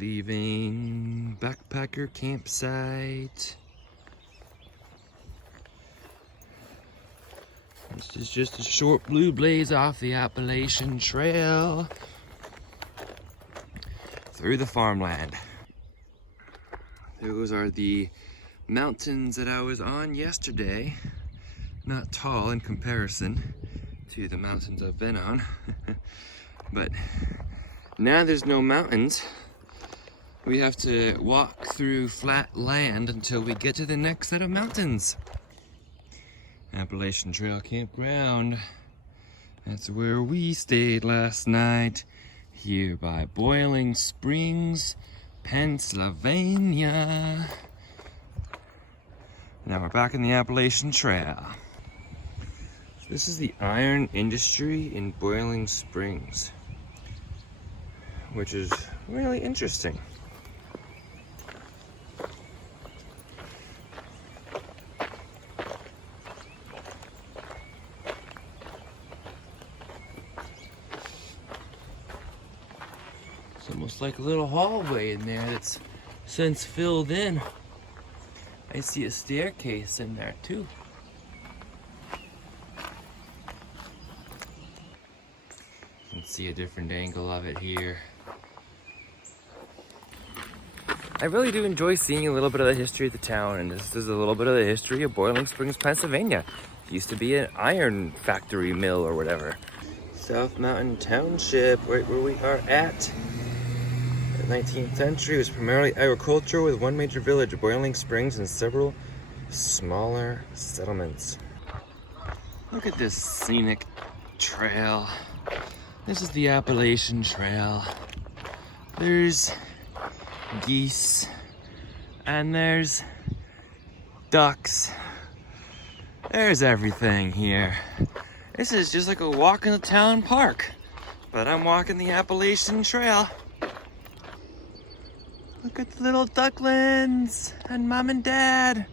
Leaving backpacker campsite. This is just a short blue blaze off the Appalachian Trail through the farmland. Those are the mountains that I was on yesterday. Not tall in comparison to the mountains I've been on. But now there's no mountains. We have to walk through flat land until we get to the next set of mountains. Appalachian Trail Campground. That's where we stayed last night. Here by Boiling Springs, Pennsylvania. Now we're back in the Appalachian Trail. This is the iron industry in Boiling Springs, which is really interesting. It's almost like a little hallway in there that's since filled in. I see a staircase in there too. You can see a different angle of it here. I really do enjoy seeing a little bit of the history of the town, and this is a little bit of the history of Boiling Springs, Pennsylvania. It used to be an iron factory mill or whatever. South Mountain Township, right where we are at. In the 19th century, it was primarily agricultural with one major village, Boiling Springs, and several smaller settlements. Look at this scenic trail. This is the Appalachian Trail. There's geese, and there's ducks. There's everything here. This is just like a walk in the town park, but I'm walking the Appalachian Trail. Look at the little ducklings and mom and dad.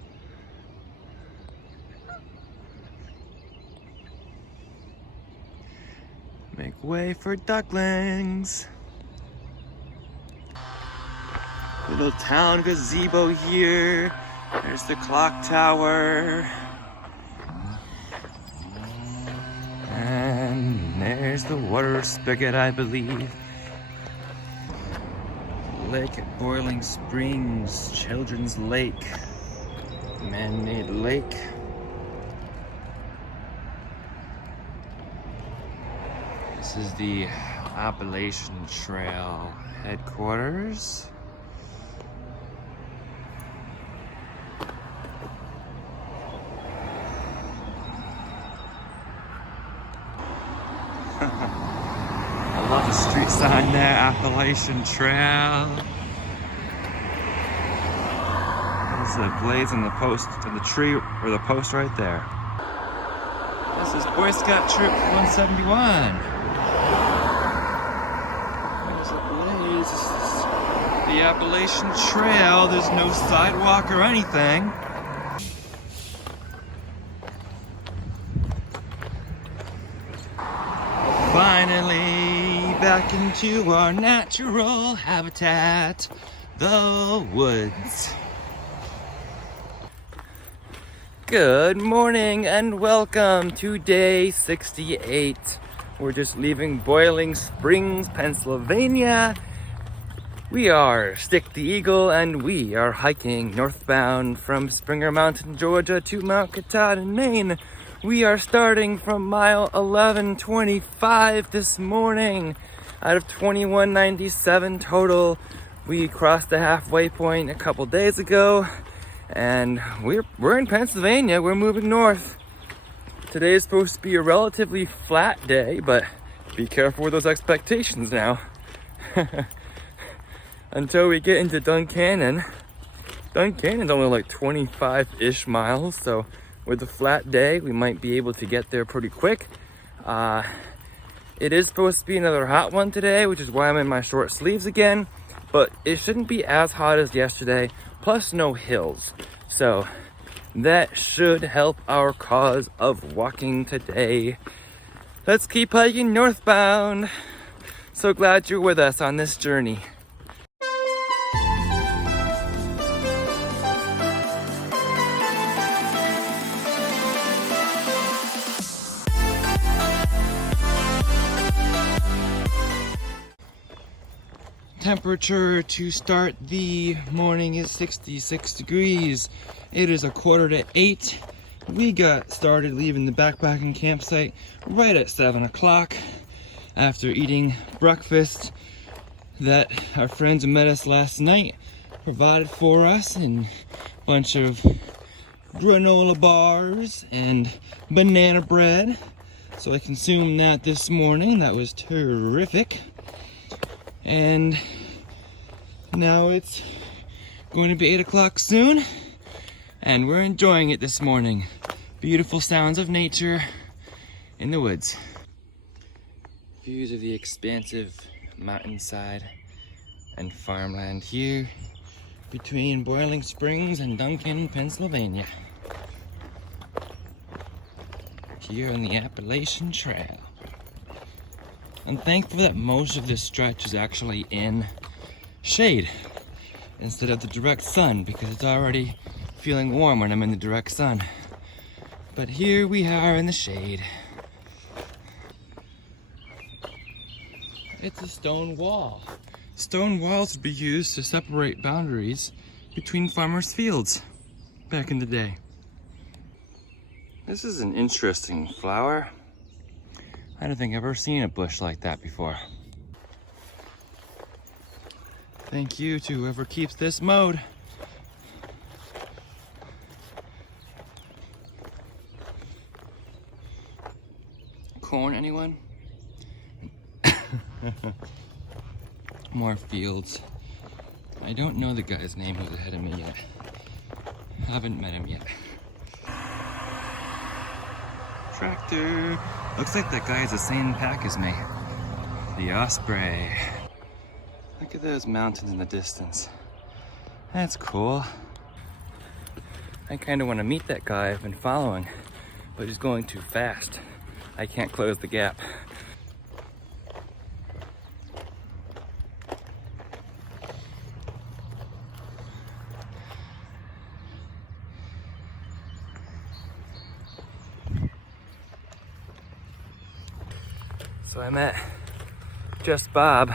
Make way for ducklings. Little town gazebo here. There's the clock tower. And there's the water spigot, I believe. Lake at Boiling Springs, Children's Lake. Man-made lake. This is the Appalachian Trail headquarters. I love the street sign there, Appalachian Trail. There's the blades and the post and the tree or the post right there. This is Boy Scout Troop 171. There's the blades. This is the Appalachian Trail. There's no sidewalk or anything. Finally, back into our natural habitat, the woods. Good morning and welcome to day 68. We're just leaving Boiling Springs, Pennsylvania. We are Stick the Eagle and we are hiking northbound from Springer Mountain, Georgia to Mount Katahdin, Maine. We are starting from mile 1125 this morning out of 2197 total. We crossed the halfway point a couple days ago and we're in Pennsylvania. We're moving north. Today is supposed to be a relatively flat day, but be careful with those expectations now. Until we get into Duncannon. Duncannon's only like 25-ish miles, so with a flat day, we might be able to get there pretty quick. It is supposed to be another hot one today, which is why I'm in my short sleeves again, but it shouldn't be as hot as yesterday, plus no hills. So that should help our cause of walking today. Let's keep hiking northbound. So glad you're with us on this journey. temperature to start the morning is 66 degrees. It is 7:45. We got started leaving the backpacking campsite right at 7 o'clock after eating breakfast that our friends who met us last night provided for us, and a bunch of granola bars and banana bread. So I consumed that this morning. That was terrific. And now it's going to be 8 o'clock soon, and we're enjoying it this morning. Beautiful sounds of nature in the woods. Views of the expansive mountainside and farmland here between Boiling Springs and Duncannon, Pennsylvania. Here on the Appalachian Trail. I'm thankful that most of this stretch is actually in shade instead of the direct sun, because it's already feeling warm when I'm in the direct sun. But here we are in the shade. It's a stone wall. Stone walls would be used to separate boundaries between farmers' fields back in the day. This is an interesting flower. I don't think I've ever seen a bush like that before. Thank you to whoever keeps this mode. Corn, anyone? More fields. I don't know the guy's name who's ahead of me yet. Haven't met him yet. Tractor. Looks like that guy has the same pack as me. The Osprey. Look at those mountains in the distance. That's cool. I kind of want to meet that guy I've been following, but he's going too fast. I can't close the gap. So I met Just Bob.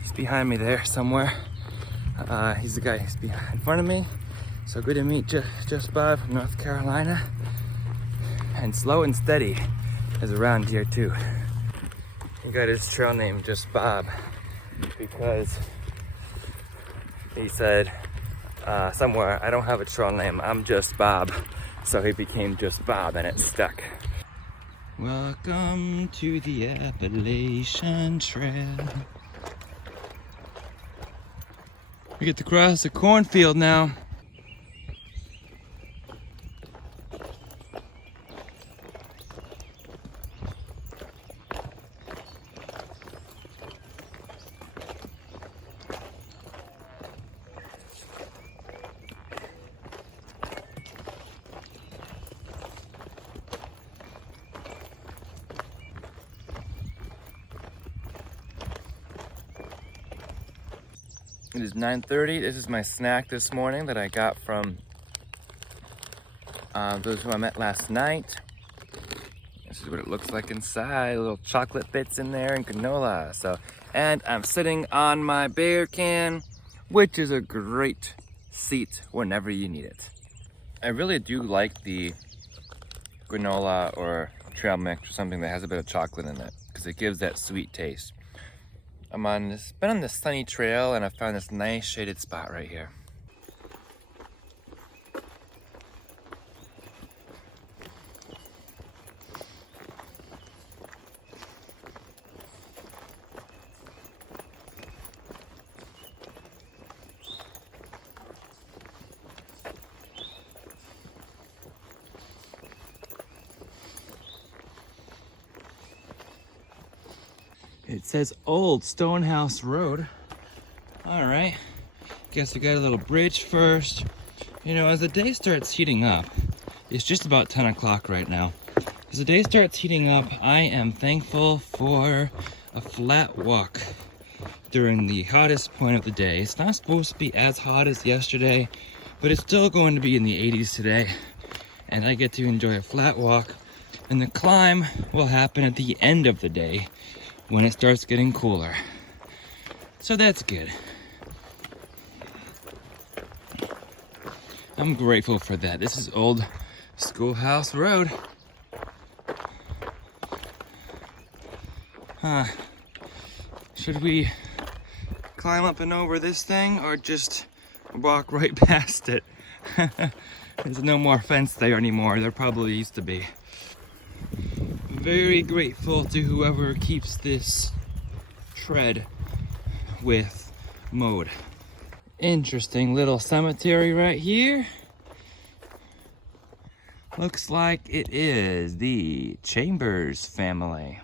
He's behind me there somewhere. He's the guy who's in front of me. So good to meet Just Bob from North Carolina. And Slow and Steady is around here too. He got his trail name Just Bob because he said somewhere, I don't have a trail name, I'm Just Bob. So he became Just Bob and it stuck. Welcome to the Appalachian Trail. We get to cross a cornfield now. It is 9:30. This is my snack this morning that I got from those who I met last night. This is what it looks like inside. Little chocolate bits in there and granola. And I'm sitting on my beer can, which is a great seat whenever you need it. I really do like the granola or trail mix or something that has a bit of chocolate in it, because it gives that sweet taste. Been on this sunny trail, and I found this nice shaded spot right here. It says Old Stonehouse Road. All right, guess we got a little bridge first. You know, as the day starts heating up, it's just about 10 o'clock right now. As the day starts heating up, I am thankful for a flat walk during the hottest point of the day. It's not supposed to be as hot as yesterday, but it's still going to be in the 80s today. And I get to enjoy a flat walk, and the climb will happen at the end of the day when it starts getting cooler. So that's good. I'm grateful for that. This is old Schoolhouse Road. Should we climb up and over this thing or just walk right past it? There's no more fence there anymore. There probably used to be. Very grateful to whoever keeps this tread with mode. Interesting little cemetery right here. Looks like it is the Chambers family.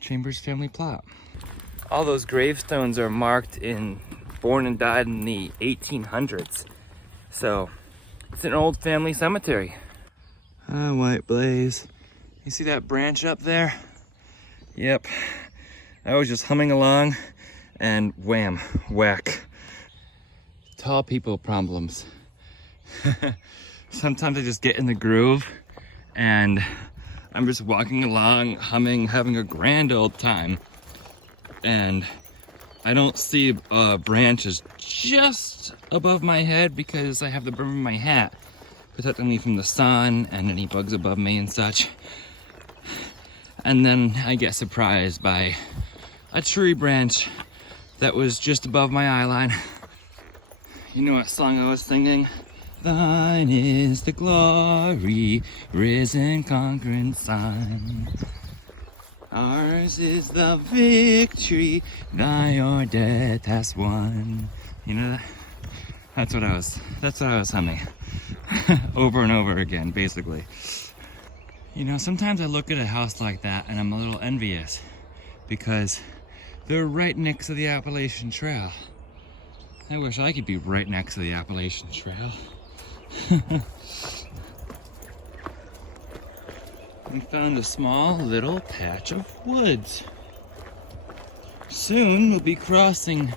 Chambers family plot. All those gravestones are marked in born and died in the 1800s. So it's an old family cemetery. Ah, white blaze. You see that branch up there? Yep. I was just humming along and wham, whack. Tall people problems. Sometimes I just get in the groove and I'm just walking along, humming, having a grand old time. And I don't see branches just above my head because I have the brim of my hat protecting me from the sun and any bugs above me and such. And then I get surprised by a tree branch that was just above my eye line. You know what song I was singing? Thine is the glory, risen conquering Son. Ours is the victory, thy or death has won. You know that? That's what I was humming. Over and over again, basically. You know, sometimes I look at a house like that and I'm a little envious because they're right next to the Appalachian Trail. I wish I could be right next to the Appalachian Trail. We found a small little patch of woods. Soon we'll be crossing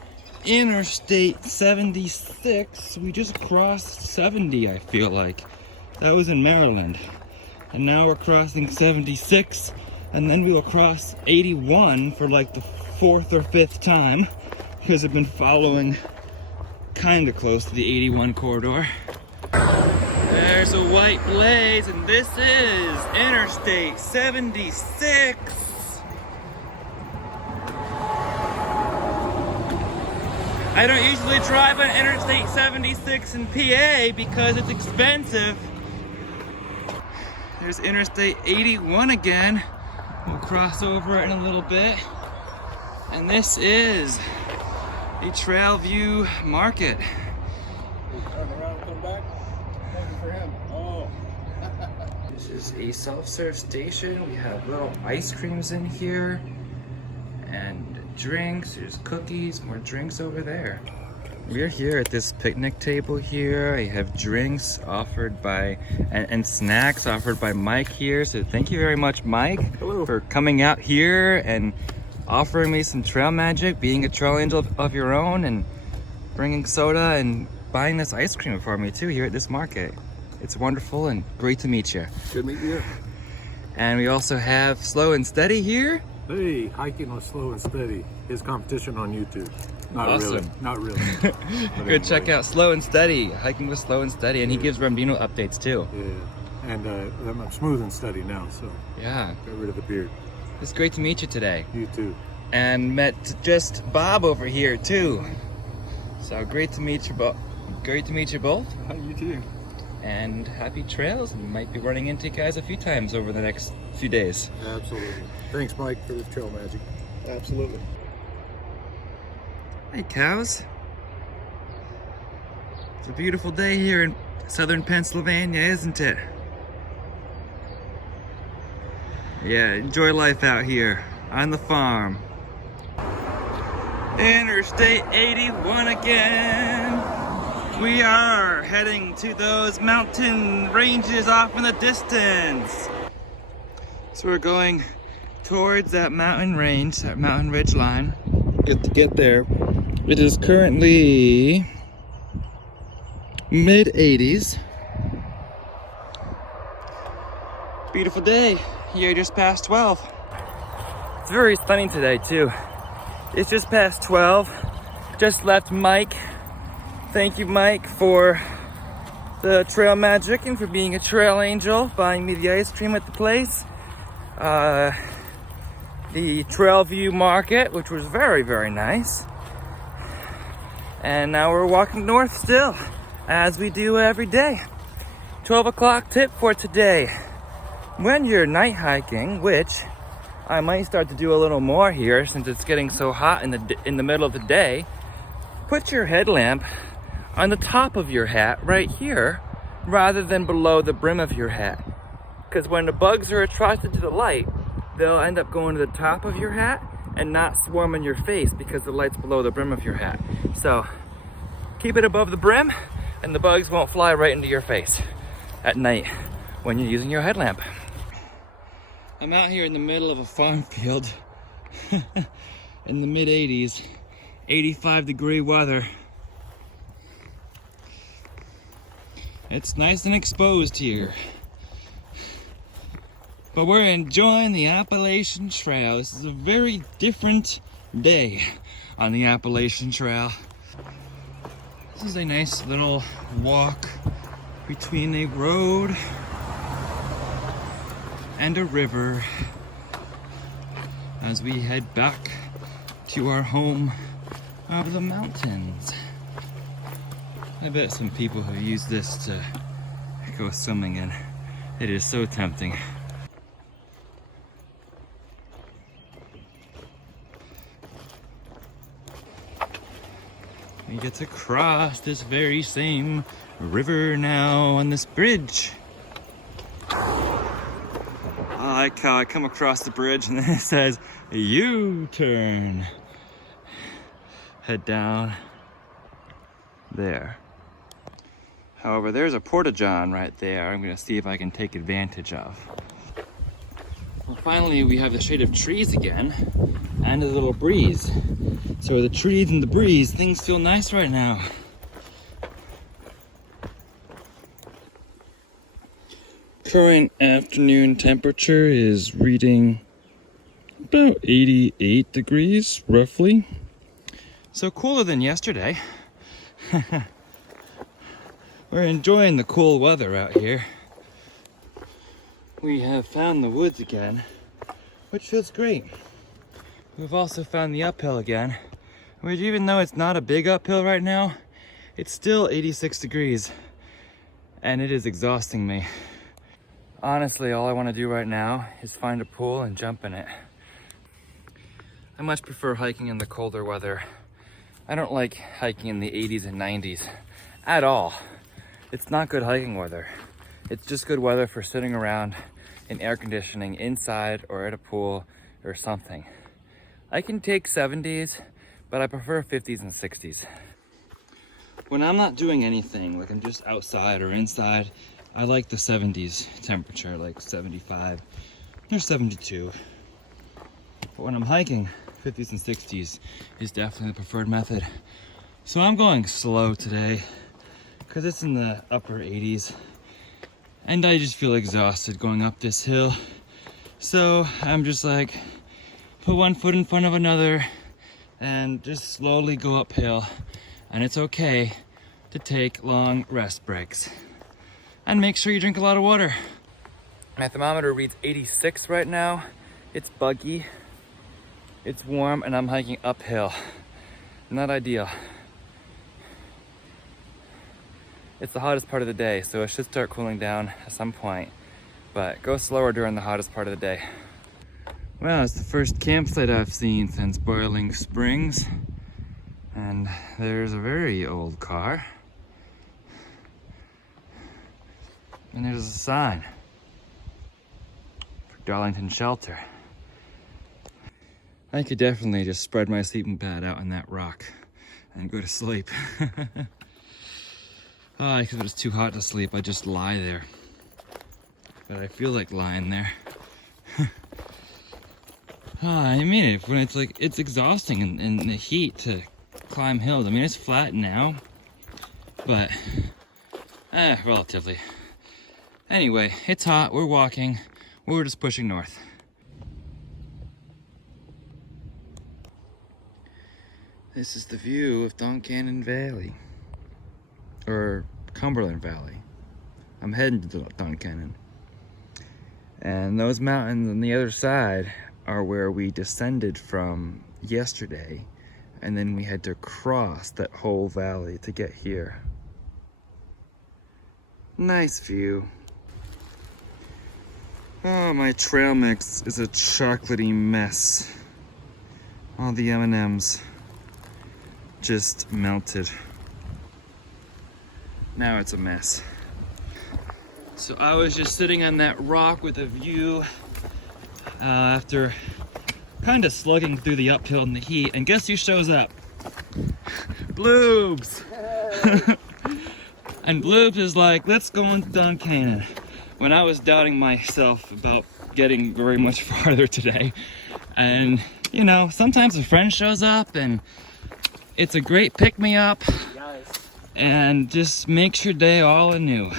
Interstate 76. We just crossed 70, I feel like. That was in Maryland. And now we're crossing 76, and then we will cross 81 for like the 4th or 5th time, because I've been following kind of close to the 81 corridor. There's a white blaze, and this is Interstate 76. I don't usually drive on Interstate 76 in PA because it's expensive. There's Interstate 81 again. We'll cross over it in a little bit. And this is the Trailview Market. Turn around and come back. Looking for him. Oh. This is a self-serve station. We have little ice creams in here and drinks. There's cookies, more drinks over there. We're here at this picnic table here. I have drinks offered by and snacks offered by Mike here. So thank you very much, Mike. Hello. For coming out here and offering me some trail magic, being a trail angel of your own, and bringing soda and buying this ice cream for me too here at this market. It's wonderful and great to meet you. Good meeting you. And we also have Slow and Steady here. hey, hiking with Slow and Steady. His competition on YouTube. Not Awesome. really. Not really. Go check out Slow and Steady, hiking with Slow and Steady, and he gives Rambino updates too. Yeah. And I'm smooth and steady now, so Yeah, got rid of the beard. it's great to meet you today. You too. And met just Bob over here too. So great to meet you both. Great to meet you both. You too. And happy trails. We might be running into you guys a few times over the next few days. Absolutely. Thanks, Mike, for the trail magic. Absolutely. Hey cows. It's a beautiful day here in southern Pennsylvania, isn't it? Yeah, enjoy life out here on the farm. Interstate 81 again. We are heading to those mountain ranges off in the distance. So we're going towards that mountain range, that mountain ridge line. Get there. It is currently mid-80s. Beautiful day. Here just past 12. It's very stunning today too. It's just past 12. Just left Mike. Thank you, Mike, for the trail magic and for being a trail angel, buying me the ice cream at the place. The Trailview Market, which was very, very nice. And now we're walking north still, as we do every day. 12 o'clock tip for today. When you're night hiking, which I might start to do a little more here since it's getting so hot in the middle of the day, put your headlamp on the top of your hat right here rather than below the brim of your hat. Because when the bugs are attracted to the light, they'll end up going to the top of your hat and not swarm in your face because the light's below the brim of your hat. So keep it above the brim and the bugs won't fly right into your face at night when you're using your headlamp. I'm out here in the middle of a farm field in the mid 80s, 85-degree weather. It's nice and exposed here. But we're enjoying the Appalachian Trail. This is a very different day on the Appalachian Trail. This is a nice little walk between a road and a river as we head back to our home of the mountains. I bet some people have used this to go swimming in. It is so tempting. We get to cross this very same river now on this bridge. I like how I come across the bridge and then it says U-turn. Head down there. However, there's a porta-john right there I'm gonna see if I can take advantage of. Well, finally we have the shade of trees again and a little breeze. So the trees and the breeze, things feel nice right now. Current afternoon temperature is reading about 88 degrees, roughly. So cooler than yesterday. We're enjoying the cool weather out here. We have found the woods again, which feels great. We've also found the uphill again, which even though it's not a big uphill right now, it's still 86 degrees, and it is exhausting me. Honestly, all I want to do right now is find a pool and jump in it. I much prefer hiking in the colder weather. I don't like hiking in the 80s and 90s at all. It's not good hiking weather. It's just good weather for sitting around in air conditioning inside or at a pool or something. I can take 70s, but I prefer 50s and 60s. When I'm not doing anything, like I'm just outside or inside, I like the 70s temperature, like 75 or 72. But when I'm hiking, 50s and 60s is definitely the preferred method. So I'm going slow today because it's in the upper 80s and I just feel exhausted going up this hill. So I'm just like, put one foot in front of another and just slowly go uphill. And it's okay to take long rest breaks. And make sure you drink a lot of water. My thermometer reads 86 right now. It's buggy, it's warm, and I'm hiking uphill. Not ideal. It's the hottest part of the day, so it should start cooling down at some point. But go slower during the hottest part of the day. Well, it's the first campsite I've seen since Boiling Springs. And there's a very old car. And there's a sign for Darlington Shelter. I could definitely just spread my sleeping pad out on that rock and go to sleep. Because if it's too hot to sleep, I just lie there. But I feel like lying there. I mean it, when it's like, it's exhausting in the heat to climb hills. I mean, it's flat now, but relatively. Anyway, it's hot, we're walking, we're just pushing north. This is the view of Duncannon Valley, or Cumberland Valley. I'm heading to Duncannon. And those mountains on the other side are where we descended from yesterday. And then we had to cross that whole valley to get here. Nice view. Oh, my trail mix is a chocolatey mess. All the M&Ms just melted. Now it's a mess. So I was just sitting on that rock with a view after kind of slugging through the uphill in the heat, and guess who shows up? Bloobs! And Bloobs is like, let's go into Duncannon. When I was doubting myself about getting very much farther today. And, you know, sometimes a friend shows up and it's a great pick-me-up and just makes your day all anew.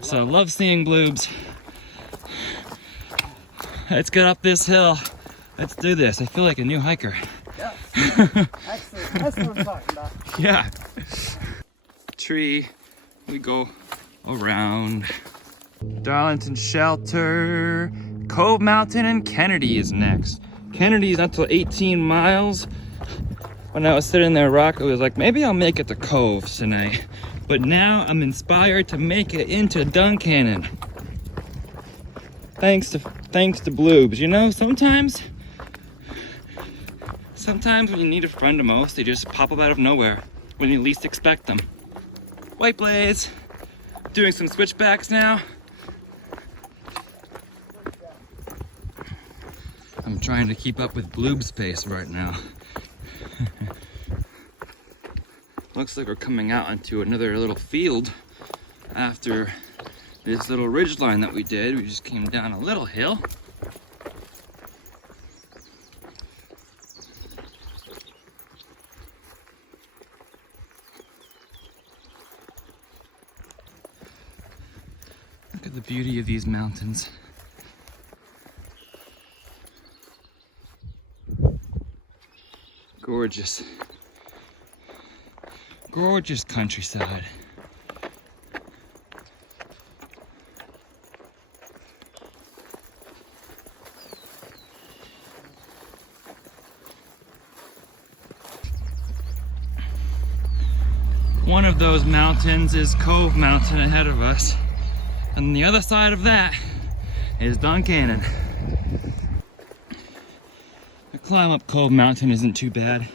So I love seeing Bloobs. Let's get up this hill. Let's do this. I feel like a new hiker. Yeah. Excellent. That's what I'm talking about. Yeah. Tree. We go around. Darlington Shelter. Cove Mountain and Kennedy is next. Kennedy's not till 18 miles. When I was sitting there rock, I was like, maybe I'll make it to Cove tonight. But now I'm inspired to make it into Duncannon. Thanks to Bloobs. You know, sometimes when you need a friend the most, they just pop up out of nowhere when you least expect them. White Blaze, doing some switchbacks now. I'm trying to keep up with Bloob's pace right now. Looks like we're coming out onto another little field after this little ridge line that we did. We just came down a little hill. Look at the beauty of these mountains. Gorgeous. Gorgeous countryside. One of those mountains is Cove Mountain ahead of us. And the other side of that is Duncannon. The climb up Cove Mountain isn't too bad.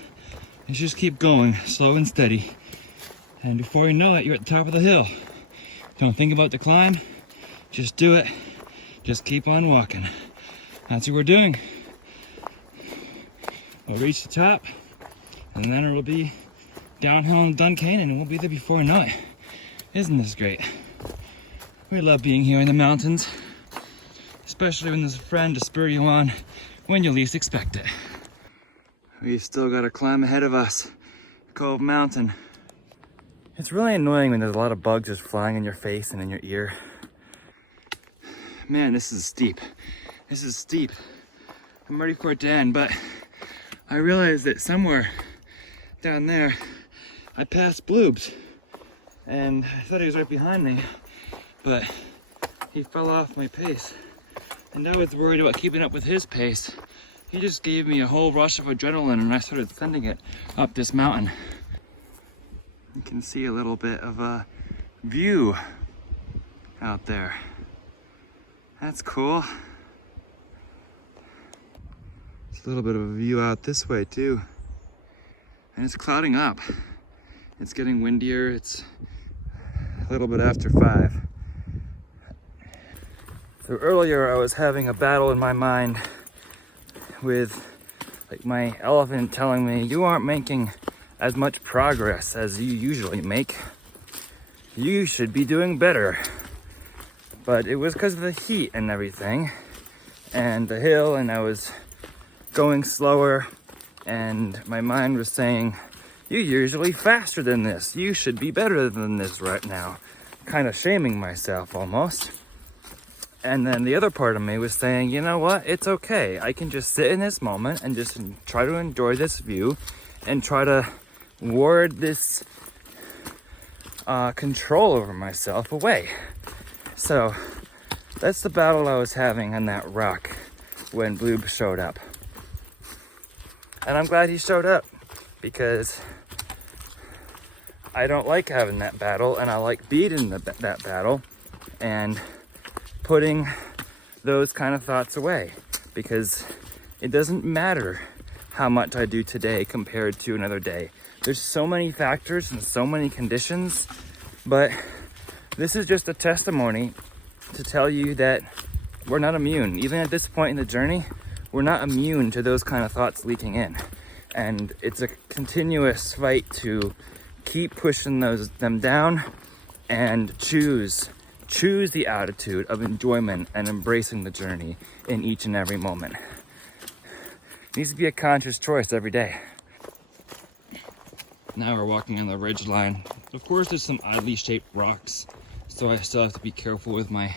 You just keep going, slow and steady. And before you know it, you're at the top of the hill. Don't think about the climb, just do it. Just keep on walking. That's what we're doing. We'll reach the top, and then it'll be downhill in Duncannon, and we'll be there before we know it. Isn't this great? We love being here in the mountains, especially when there's a friend to spur you on when you least expect it. We've still got a climb ahead of us, Cove Mountain. It's really annoying when there's a lot of bugs just flying in your face and in your ear. Man, this is steep. This is steep. I'm ready for it to end, but I realized that somewhere down there, I passed Bloobs. And I thought he was right behind me, but he fell off my pace. And I was worried about keeping up with his pace. He just gave me a whole rush of adrenaline and I started sending it up this mountain. You can see a little bit of a view out there. That's cool. There's a little bit of a view out this way too. And it's clouding up. It's getting windier. It's a little bit after 5. So earlier I was having a battle in my mind with like my elephant telling me, you aren't making as much progress as you usually make. You should be doing better. But it was because of the heat and everything and the hill, and I was going slower, and my mind was saying, you're usually faster than this. You should be better than this right now. Kind of shaming myself almost. And then the other part of me was saying, you know what? It's okay. I can just sit in this moment and just try to enjoy this view and try to ward this control over myself away. So that's the battle I was having on that rock when Bloob showed up. And I'm glad he showed up, because I don't like having that battle, and I like beating that battle and putting those kind of thoughts away, because it doesn't matter how much I do today compared to another day. There's so many factors and so many conditions, but this is just a testimony to tell you that we're not immune. Even at this point in the journey, we're not immune to those kind of thoughts leaking in. And it's a continuous fight to keep pushing them down and choose the attitude of enjoyment and embracing the journey in each and every moment. It needs to be a conscious choice every day. Now we're walking on the ridge line. Of course, there's some oddly shaped rocks, so I still have to be careful with my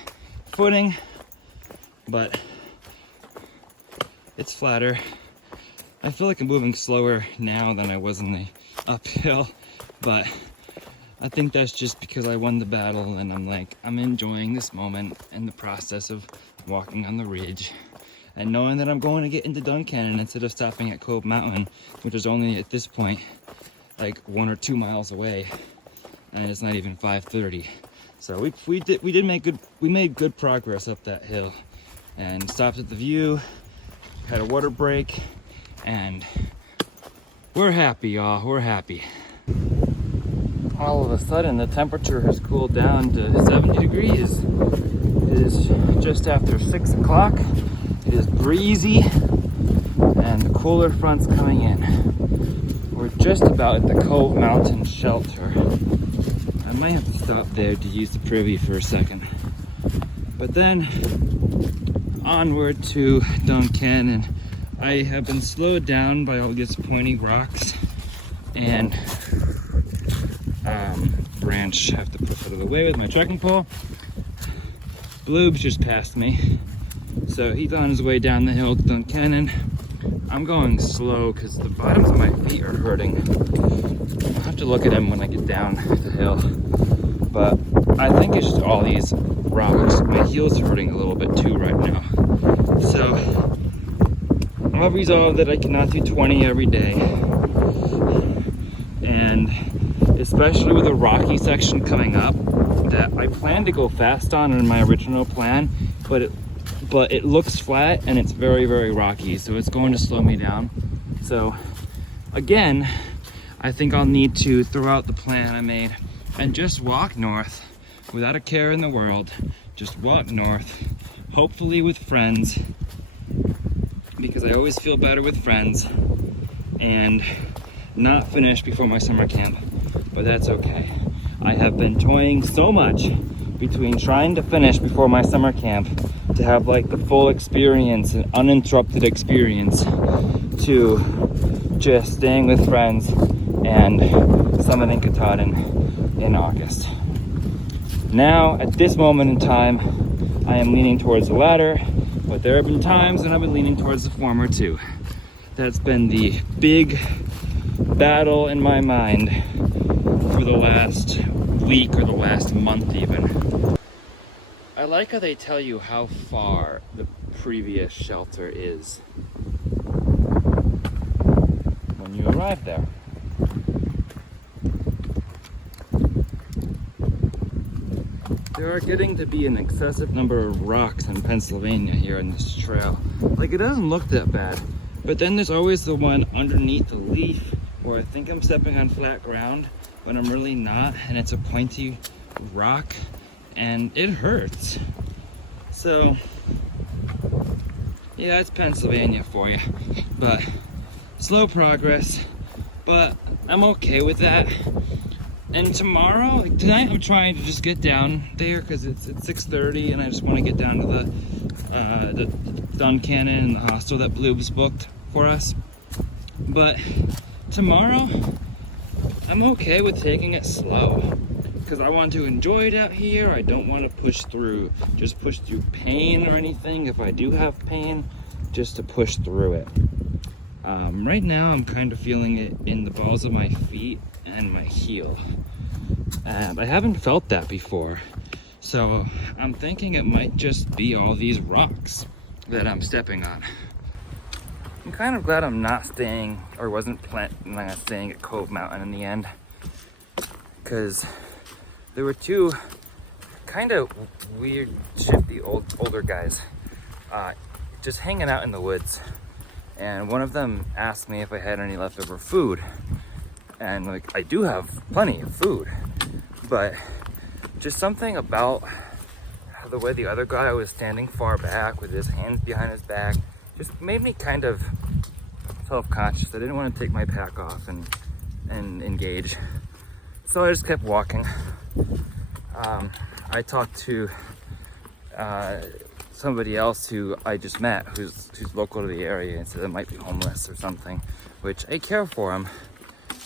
footing, but it's flatter. I feel like I'm moving slower now than I was in the uphill, but I think that's just because I won the battle, and I'm enjoying this moment and the process of walking on the ridge and knowing that I'm going to get into Duncannon instead of stopping at Cove Mountain, which is only at this point like 1 or 2 miles away, and it's not even 5:30. So we made good progress up that hill, and stopped at the view, had a water break, and we're happy, y'all. We're happy. All of a sudden, the temperature has cooled down to 70 degrees. It is just after 6 o'clock. It is breezy, and the cooler front's coming in. We're just about at the Cove Mountain shelter. I might have to stop there to use the privy for a second. But then, onward to Duncannon. I have been slowed down by all these pointy rocks and branch I have to put out of the way with my trekking pole. Bloob's just passed me, so he's on his way down the hill to Duncannon. I'm going slow because the bottoms of my feet are hurting. I'll have to look at him when I get down the hill, but I think it's just all these rocks. My heel's hurting a little bit too right now, so I've resolved that I cannot do 20 every day, and especially with a rocky section coming up that I plan to go fast on in my original plan, but it looks flat and it's very, very rocky, so it's going to slow me down. So again, I think I'll need to throw out the plan I made and just walk north without a care in the world. Just walk north, hopefully with friends, because I always feel better with friends, and not finish before my summer camp, but that's okay. I have been toying so much between trying to finish before my summer camp to have like the full experience, an uninterrupted experience, to just staying with friends and summiting Katahdin in August. Now, at this moment in time, I am leaning towards the latter, but there have been times when I've been leaning towards the former too. That's been the big battle in my mind for the last week or the last month even. I like how they tell you how far the previous shelter is when you arrive there. There are getting to be an excessive number of rocks in Pennsylvania here on this trail. Like, it doesn't look that bad, but then there's always the one underneath the leaf where I think I'm stepping on flat ground, but I'm really not, and it's a pointy rock, and it hurts. So, yeah, it's Pennsylvania for you, but slow progress, but I'm okay with that. And tonight I'm trying to just get down there because it's 6:30 and I just want to get down to the Duncannon and the hostel that Bloob's booked for us. But tomorrow, I'm okay with taking it slow because I want to enjoy it out here. I don't want to push through pain or anything. If I do have pain, just to push through it. Right now I'm kind of feeling it in the balls of my feet and my heel. I haven't felt that before. So I'm thinking it might just be all these rocks that I'm stepping on. I'm kind of glad I'm not staying, or wasn't planning on staying at Cove Mountain in the end, because there were two kind of weird, shifty older guys just hanging out in the woods. And one of them asked me if I had any leftover food. And like, I do have plenty of food, but just something about the way the other guy was standing far back with his hands behind his back just made me kind of self-conscious. I didn't want to take my pack off and engage. So I just kept walking. I talked to somebody else who I just met who's local to the area and said it might be homeless or something, which I care for him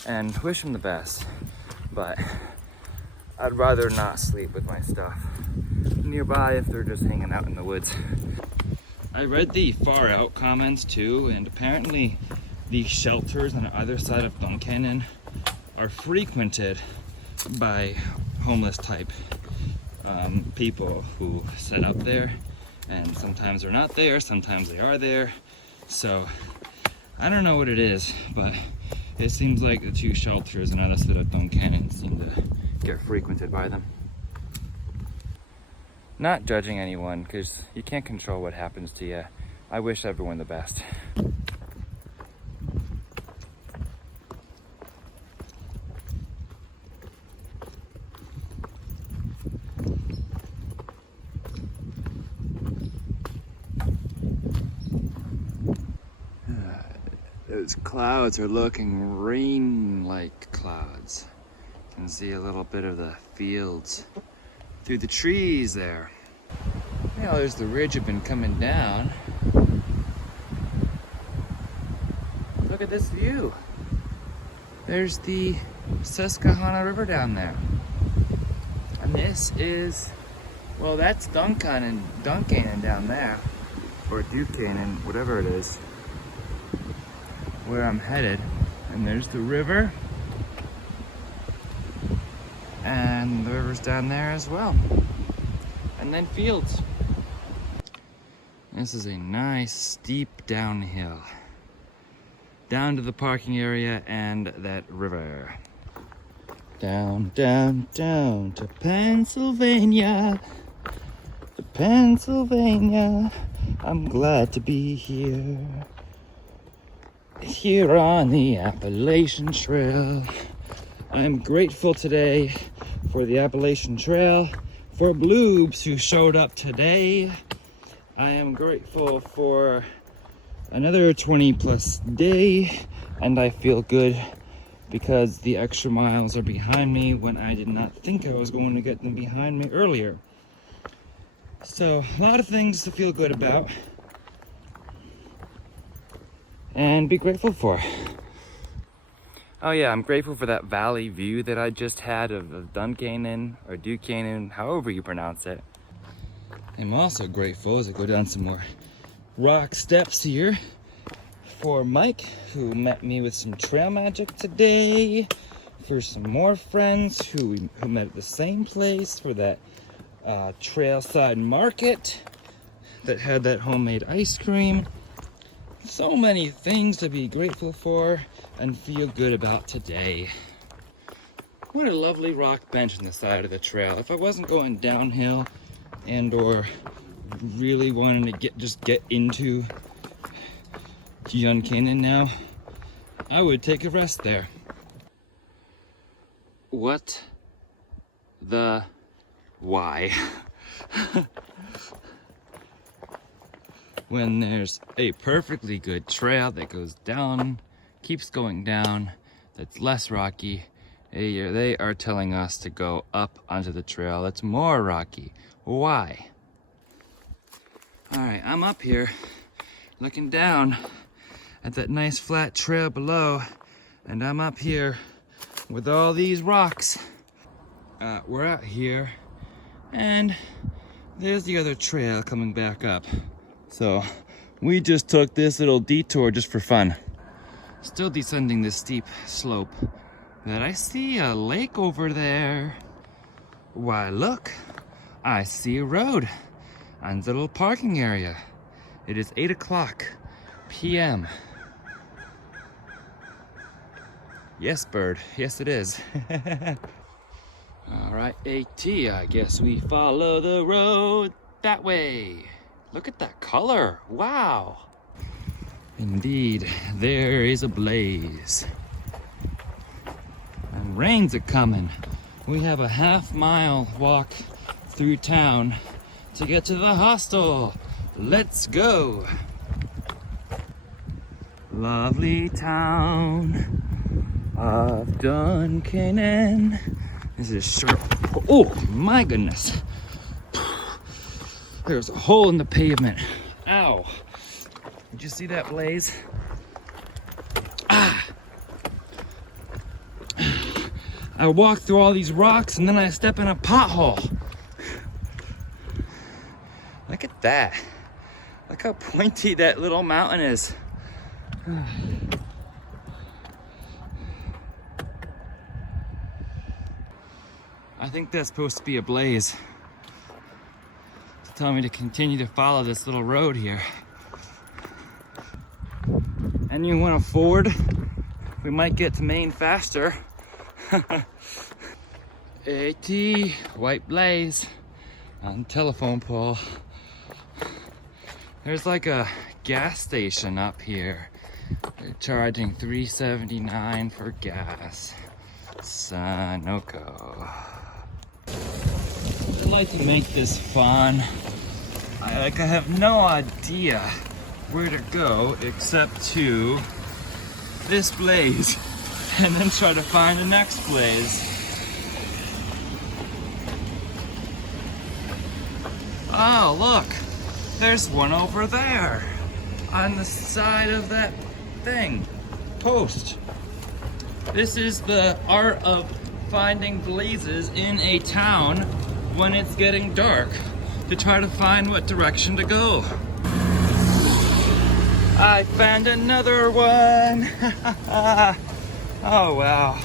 and wish him the best, but I'd rather not sleep with my stuff nearby if they're just hanging out in the woods. I read the far out comments too, and apparently the shelters on either side of Duncannon are frequented by homeless type people who set up there, and sometimes they're not there, sometimes they are there. So I don't know what it is, but it seems like the two shelters on either side of Duncannon seem to get frequented by them. Not judging anyone, because you can't control what happens to you. I wish everyone the best. Those clouds are looking rain-like clouds. You can see a little bit of the fields through the trees there. You know, there's the ridge I've been coming down. Look at this view. There's the Susquehanna River down there. And this is, well, that's Duncannon down there. Or Duncannon, whatever it is, where I'm headed. And there's the river. And the river's down there as well. And then fields. This is a nice steep downhill. Down to the parking area and that river. Down, down, down to Pennsylvania. To Pennsylvania. I'm glad to be here. Here on the Appalachian Trail. I'm grateful today for the Appalachian Trail, for Bloobs who showed up today. I am grateful for another 20+ day, and I feel good because the extra miles are behind me when I did not think I was going to get them behind me earlier. So, a lot of things to feel good about and be grateful for. Oh yeah, I'm grateful for that valley view that I just had of Duncannon, or Duncannon, however you pronounce it. I'm also grateful as I go down some more rock steps here for Mike, who met me with some trail magic today, for some more friends who met at the same place for that trailside market that had that homemade ice cream. So many things to be grateful for and feel good about today. What a lovely rock bench on the side of the trail. If I wasn't going downhill and or really wanting to get into Duncannon now, I would take a rest there. What the why? When there's a perfectly good trail that goes down, keeps going down, that's less rocky, they are telling us to go up onto the trail that's more rocky. Why? Alright, I'm up here looking down at that nice flat trail below, and I'm up here with all these rocks. We're out here, and there's the other trail coming back up. So we just took this little detour just for fun. Still descending this steep slope. But I see a lake over there. Why, look, I see a road and a little parking area. It is 8 o'clock p.m. Yes, bird. Yes, it is. All right, AT, I guess we follow the road that way. Look at that color. Wow. Indeed, there is a blaze. And rains are coming. We have a half-mile walk through town to get to the hostel. Let's go. Lovely town of Duncannon. This is sharp. Oh my goodness. There's a hole in the pavement. Ow. Did you see that blaze? Ah. I walk through all these rocks and then I step in a pothole. Look at that. Look how pointy that little mountain is. I think that's supposed to be a blaze to tell me to continue to follow this little road here. And you want to forward? We might get to Maine faster. AT, white blaze on telephone pole. There's like a gas station up here. They're charging $3.79 for gas. Sunoco. I'd like to make this fun. I have no idea where to go except to this blaze and then try to find the next blaze. Oh, look, there's one over there on the side of that thing, post. This is the art of finding blazes in a town when it's getting dark to try to find what direction to go. I found another one. Oh, wow.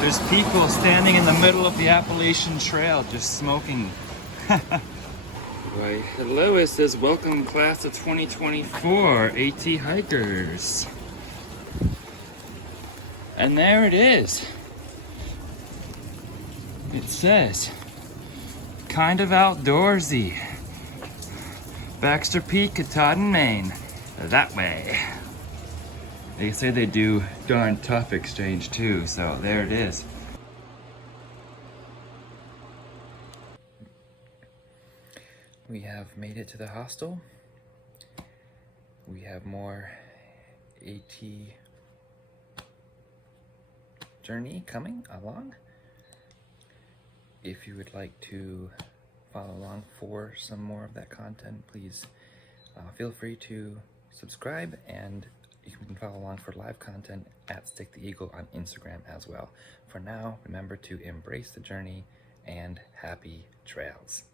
There's people standing in the middle of the Appalachian Trail just smoking. Why, hello, it says welcome class of 2024 AT hikers. And there it is. It says, kind of outdoorsy. Baxter Peak, Katahdin, Maine. That way. They say they do darn tough exchange too, so there it is. We have made it to the hostel. We have more AT journey coming along. If you would like to follow along for some more of that content, please feel free to subscribe, and you can follow along for live content at Stick the Eagle on Instagram as well. For now, remember to embrace the journey and happy trails.